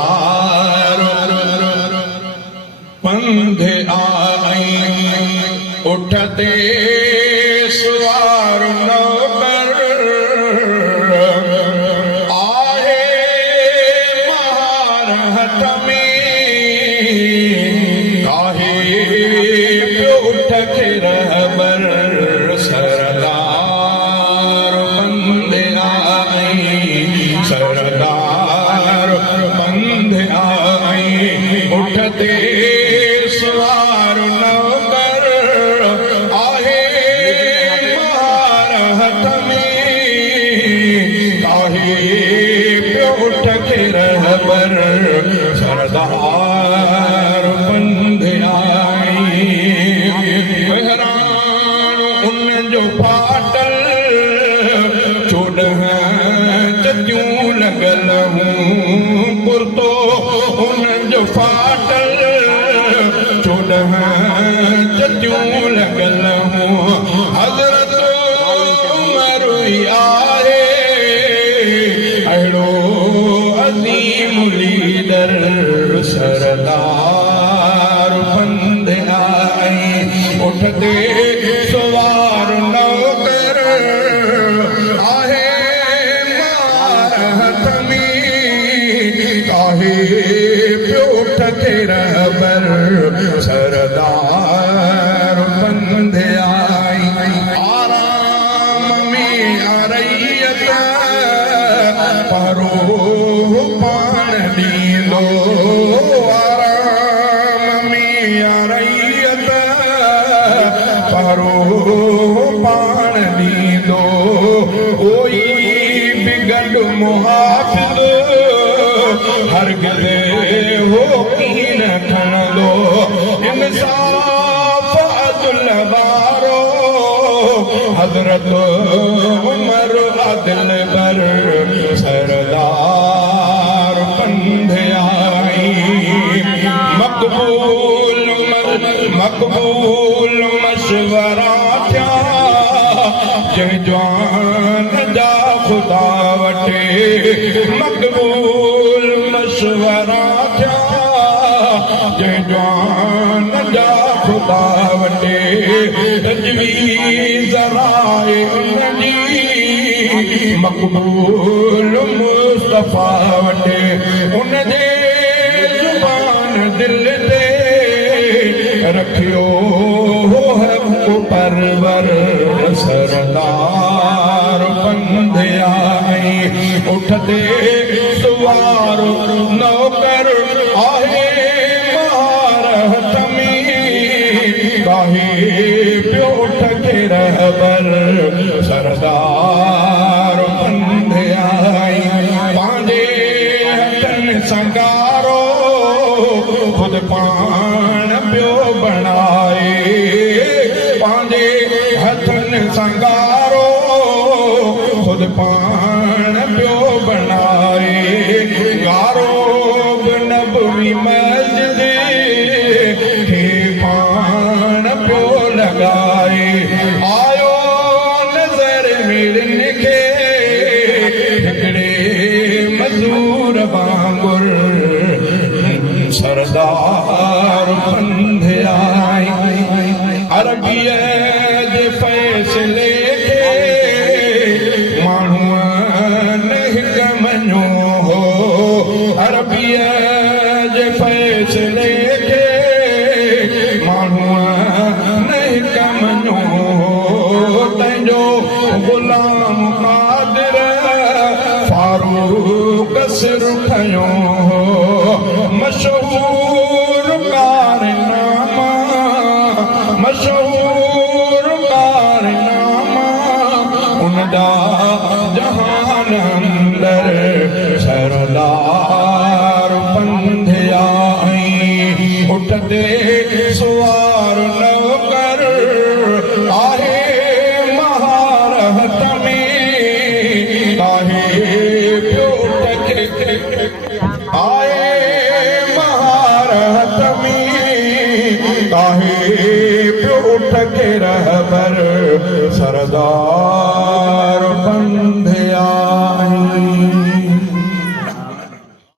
सरदार पंध आई उठते सवार नौकर आहे महार हथ में काहे पियो उठ के रहबर सरदार पंध आई सरदार पंध आई उठते सवार नौकर आहे महार हथ में काहे पियो उठ के रहबर सरदार पंध आई बहरान उन जो फाटल चोॾहं चतियूं लॻल हूं कुर्तो उन जो फाटल चोॾहं चतियूं लॻल हूं हज़रत उमर ई आहे अहिड़ो अज़ीम लीडर सरदार पंध आई उठते सवार नौकर आहे मार हथ में काहे पियो उठ के रहबर सरदार पंध आई आराम में आरैयत परो पाण ॾींदो आराम में आरैयत परो पाण ॾींदो कोई बिगड़ मुहाफ़िज़ हरगिज़ हो कीन खणंदो इंसाफ़ अदल वारो हज़रत उमर अदल बर सरदार पंध आई मक़बूल मशवरा थिया जंहिं जवान जा ख़ुदा वटे मक़बूल मशवरा थिया जंहिं जवान जा ख़ुदा वटे तजवीज़ राय उनजी मक़बूल मुस्तफ़ा वटे उनजे ज़ुबान दिल ते रखियो है परवर सरदार पंध आई उठते सवार नौकर आहे मार हथ में काहे पियो उठ के रहबर सरदार पंध आई पंहिंजे हथनि संगारो खुद पाण पियो बणाए पंहिंजे हथनि संगारो खुद पाण पियो बणाए गारो नबवी मस्जिद खे पाण पियो लॻाए आयो नज़र मिलन खे हिकिड़े मज़ूर वांगुर सरदार पंध आई अरबीअ जे फ़ैसिले खे माण्हूअ न हिकु मञो हो अरबीअ जे फ़ैसिले खे माण्हूअ न हिकु मञो हो तंहिंजो ग़ुलाम क़ादिर फारूक सिर खयो हो मशहूर कारनामा उनजा जहान अंदर सरदार पंध आई उठते सवार नौकर आहे महार हथ में काहे पियो उठ के